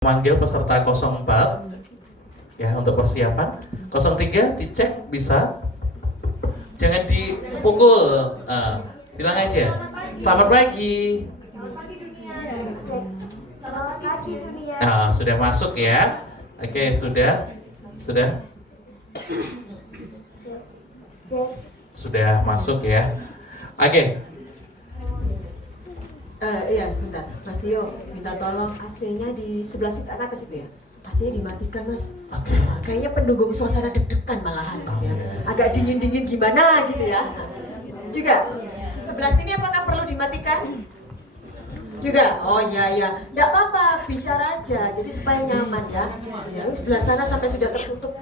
Manggil peserta 04 ya untuk persiapan. 03 dicek bisa. Jangan dipukul. Bilang aja. Selamat pagi. Selamat pagi dunia. Selamat pagi dunia. Sudah masuk ya. Oke, sudah. Sudah masuk ya. Oke. Iya sebentar, Mas Tio minta tolong AC-nya di sebelah sini atas itu ya. AC-nya dimatikan Mas. Oke. Kayaknya pendukung suasana deg-degan malahan gitu ya. Agak dingin-dingin gimana gitu ya. Juga sebelah sini apakah perlu dimatikan? Juga. Oh iya. Enggak apa-apa, bicara aja. Jadi supaya nyaman ya. Ya, sebelah sana sampai sudah tertutup.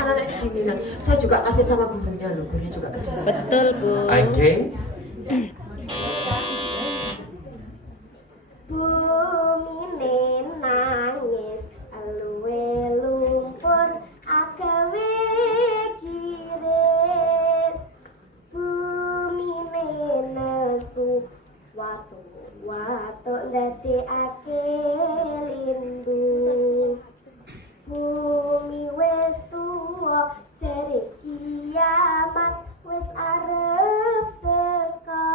Anak-anak kedinginan. Saya juga kasih sama gurunya loh. Gurunya juga kedinginan. Betul, Bu. Oke. Bumi nangis eluwe lumpur agawe kiris. Bumi nesu watu ndadekake lindu. Bumi wis tuwa jare kiamat wis arep teka.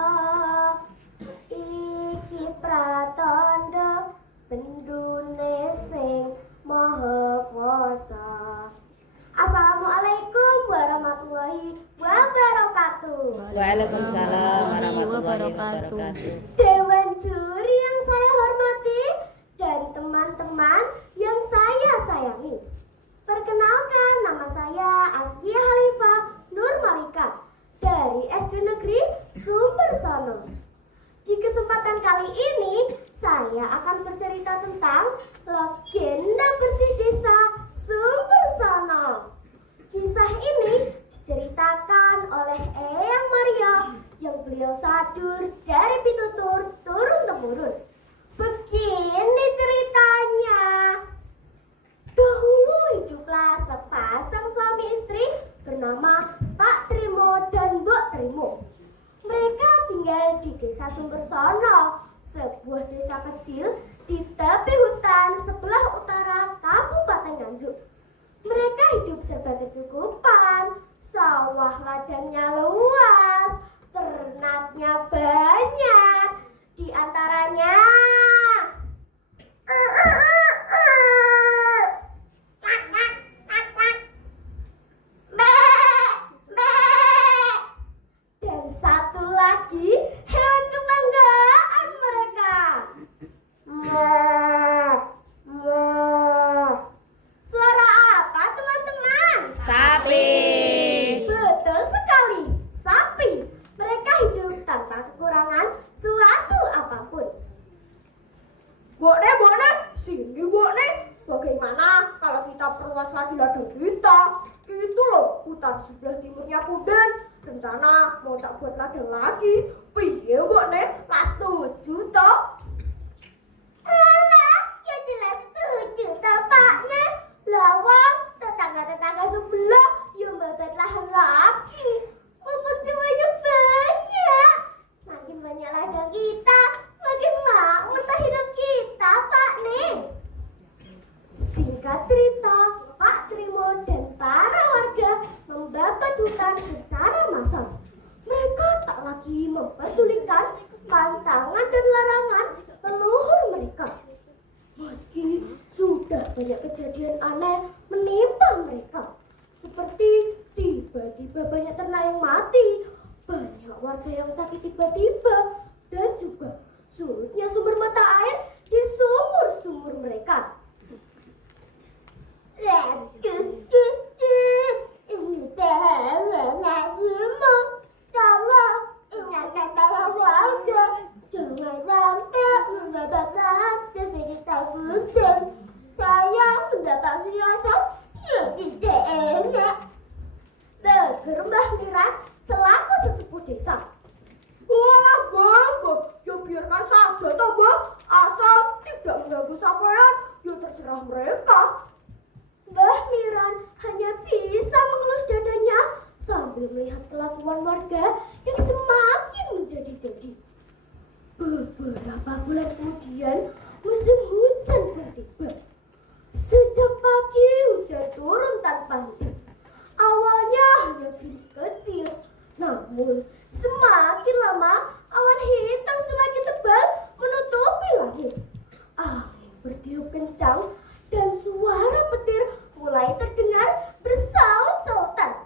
Iki pratandha bendune sing maha kuwasa. Assalamualaikum warahmatullahi wabarakatuh. Waalaikumsalam warahmatullahi wabarakatuh. Dewan juri yang saya hormati dan teman-teman yang saya sayangi. Perkenalkan, nama saya Askia Halifah Nur Malika dari SD Negeri Sumbersono. Di kesempatan kali ini, saya akan bercerita tentang legenda bersih desa Sumbersono. Kisah ini diceritakan oleh Eyang Maria yang beliau sadur dari pitutur turun-temurun. Begini ceritanya. Dahulu hiduplah sepasang suami istri bernama Pak Trimo dan Mbok Trimo. Mereka tinggal di desa Sumbersono, sebuah desa kecil di tepi hutan sebelah utara Kabupaten Nganjuk. Mereka hidup serba kecukupan, sawah ladangnya luas, ternaknya banyak, di antaranya dan satu lagi hewan kebanggaan mereka. Suara apa teman-teman? Sapi. Betul sekali, sapi. Mereka hidup tanpa kekurangan suatu apapun. Bone, sini Bone. Bagaimana kalau kita perluas lagi ladang kita? Itu loh, hutan sebelah timurnya Punden. Rencana mau tak buat ladang lagi. Piye Bone? Pas setuju toh? Alah, ya jelas setuju toh Pak Ne. Lawang, tetangga-tetangga sebelah yang babet lahan lagi. Mumpung semuanya banyak. Makin banyak ladang kita, makin makmur hidup kita, Pak Ne. Singkat cerita, Pak Trimo dan para warga membabat hutan secara massal. Mereka tak lagi mempedulikan pantangan dan larangan leluhur mereka. Meski sudah banyak kejadian aneh menimpa mereka, seperti tiba-tiba banyak ternak yang mati, banyak warga yang sakit tiba-tiba, dan juga surutnya sumber mata air di sumur-sumur mereka. Ini bahaya semua. Tolong ingatkan para warga, jangan sampai mendapatkan cerita kucing. Saya mendapat siasat yang tidak enak. Tegur Mbah Miran selaku sesepuh desa. Walah Bang, ya biarkan saja toh Bang, asal tidak mengganggu sampean, ya terserah mereka. Mbah Miran hanya bisa mengelus dadanya sambil melihat kelakuan warga yang semakin menjadi-jadi. Beberapa bulan kemudian, musim hujan pun bertiup kencang dan suara petir mulai terdengar bersaut-sautan.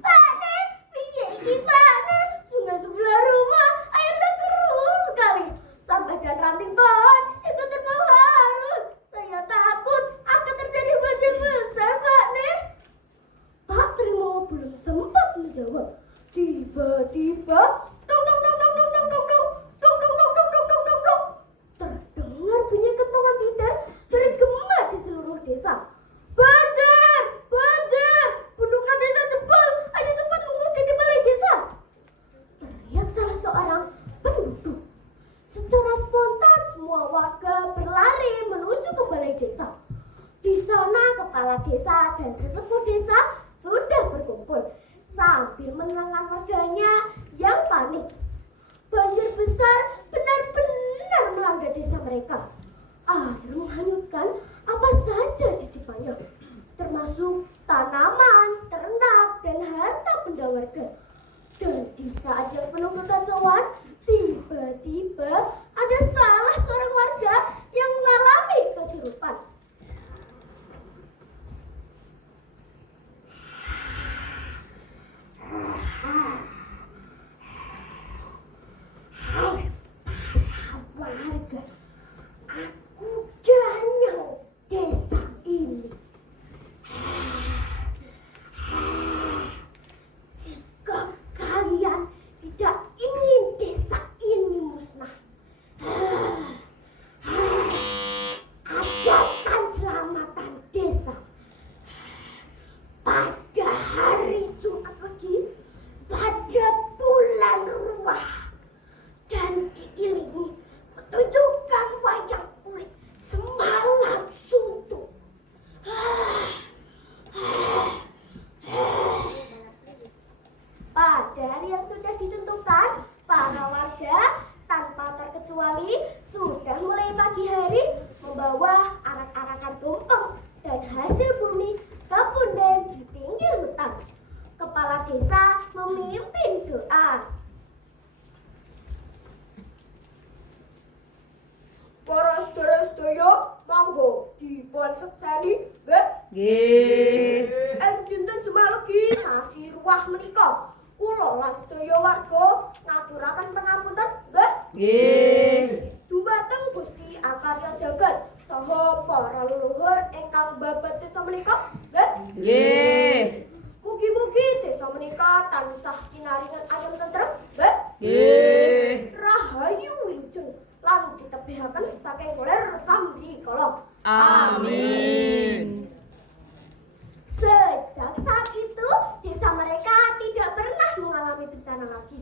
Pak Ne, piye iki Pak Ne? Sungai sebelah rumah airnya keruh sekali. Sampai dan ranting pohon itu terbawa arus. Saya takut akan terjadi banjir besar Pak Ne. Pak Trimo belum sempat menjawab. Tiba-tiba dong dong dong dong dong dong dong dong dong dong dong dong dong dong dong dong. Terdengar bunyi kentongan gitar bergema di seluruh desa. Banjir! Banjir! Bendungan desa jebol! Ayo cepat mengungsi di balai desa! Teriak salah seorang penduduk. Secara spontan semua warga berlari menuju ke balai desa. Di sana kepala desa dan sesepuh desa sudah berkumpul sambil menenangkan warganya yang panik. Banjir besar benar-benar melanda desa mereka. Air menghanyutkan apa saja di depannya, termasuk tanaman, ternak, dan harta benda warga. Dan di saat yang penuh kekacauan, tiba-tiba ada salah seorang warga yang mengalami kesurupan. Warga, aku danyang desa ini. Jika kalian tidak ingin desa ini musnah, adakan selamatan desa. Pada hari Jumat pagi, pada bulan Ruah, dan diiringi pertunjukan wayang kulit semalam suntuk. Pada hari yang sudah ditentukan, para warga tanpa terkecuali sudah mulai pagi hari membawa arak-arakan tumpeng dan hasil bumi ke punden di pinggir hutan. Kepala desa memimpin doa. Para sedherek-sedherek, monggo dipun sekseni nggih. Nggih. Dinten Jumalegi sasi Ruah menika, kula lan sedaya warga ngaturaken pangapunten nggih. Nggih. Dumateng Gusti Akarya Jagat saha para leluhur ingkang babat desa menika nggih. Nggih. Mugi-mugi desa menika tansah kinaringan ayem tentrem nggih. Nggih. Rahayu wilujeng lan ditebihaken saking koler sambi kala. Amin. Sejak saat itu, desa mereka tidak pernah mengalami bencana lagi.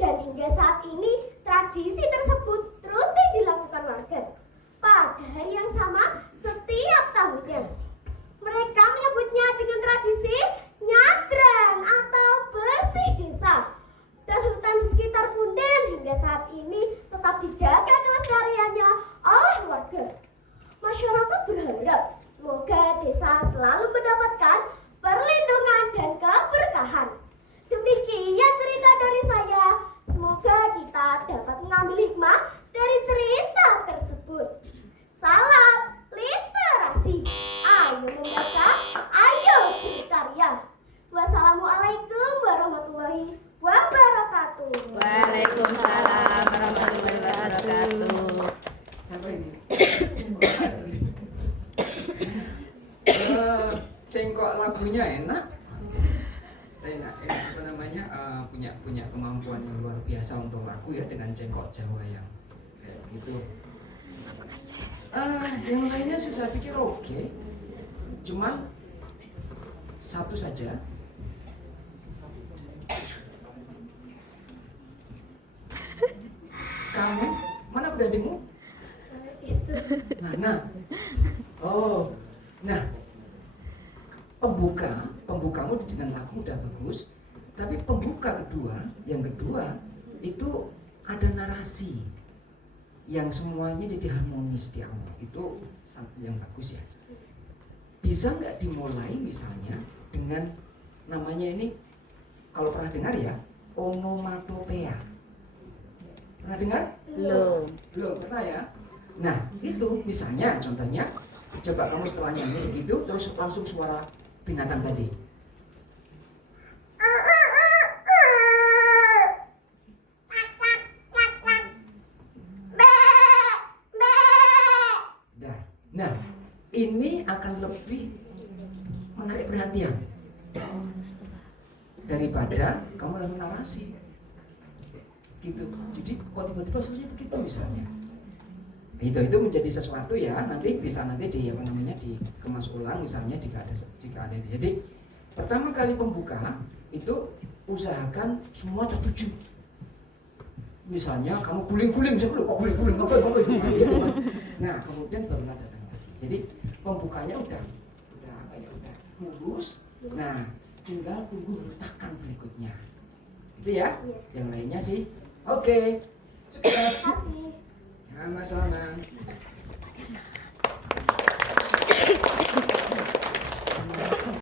Dan hingga saat ini, tradisi tersebut rutin dilakukan warga. Pada hari yang sama, setiap tahunnya. Mereka menyebutnya dengan tradisi nyadran atau bersih desa. Dan hutan di sekitar punden hingga saat ini tetap dijaga kelestariannya oleh warga. Masyarakat berharap semoga desa selalu mendapatkan perlindungan dan keberkahan. Demikian cerita dari saya. Semoga kita dapat mengambil hikmah dari cerita tersebut. Salam literasi. Ayo membaca, ayo berkarya. Wassalamualaikum warahmatullahi wabarakatuh. Waalaikumsalam warahmatullahi wabarakatuh. Siapa ini? Cengkok lagunya enak, apa namanya, punya kemampuan yang luar biasa untuk lagu ya, dengan cengkok Jawa yang kayak gitu. Yang lainnya saya pikir oke, cuman satu saja. Kamu mana pendampingmu? Mana? Oh, nah, pembukamu dengan lagu udah bagus, tapi yang kedua itu ada narasi yang semuanya jadi harmonis di awal. Itu satu yang bagus ya. Bisa nggak dimulai misalnya dengan namanya ini, kalau pernah dengar ya, onomatopeia. Pernah dengar? Belum. Belum pernah ya. Nah, itu misalnya contohnya, coba kamu setelah nyanyi begitu, terus langsung suara binatang tadi. Nah, ini akan lebih menarik perhatian daripada kamu lagi narasi. Gitu. Jadi kok tiba-tiba suaranya begitu misalnya. Itu menjadi sesuatu ya, nanti bisa di dikemas ulang misalnya jika ada. Jadi pertama kali pembuka itu usahakan semua tertuju. Misalnya kamu guling-guling, misalnya kok guling-guling apa gitu kan. Nah, kemudian barulah datang lagi. Jadi pembukanya udah mulus. Nah, tinggal tunggu retakan berikutnya. Itu ya. Yang lainnya sih. Oke. Sukses. Kasih. Sama-sama.